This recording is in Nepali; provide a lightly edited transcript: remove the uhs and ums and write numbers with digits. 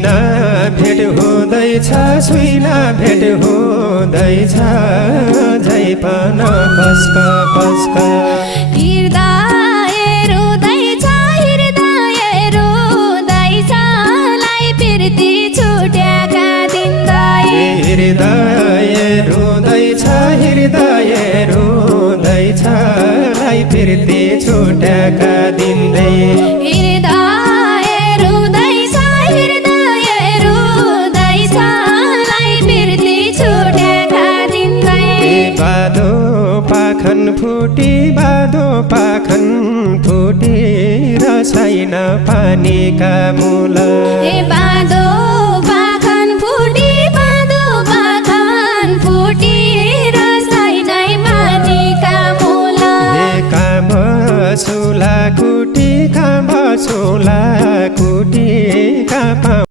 छुइना भेट हुँदैछ छुइना भेट हुँदैछ झै पन कसक कसक हृदय रुँदैछ लाई फिर्ती छुट्याका दिँदै हृदय रुँदैछ लाई फिर्ती छुट्याका दिँदै हृदय रुँदैछ लाई फिर्ती छुट्याका दिँदै बादो पाखन फुटी र छैन पानीका मूल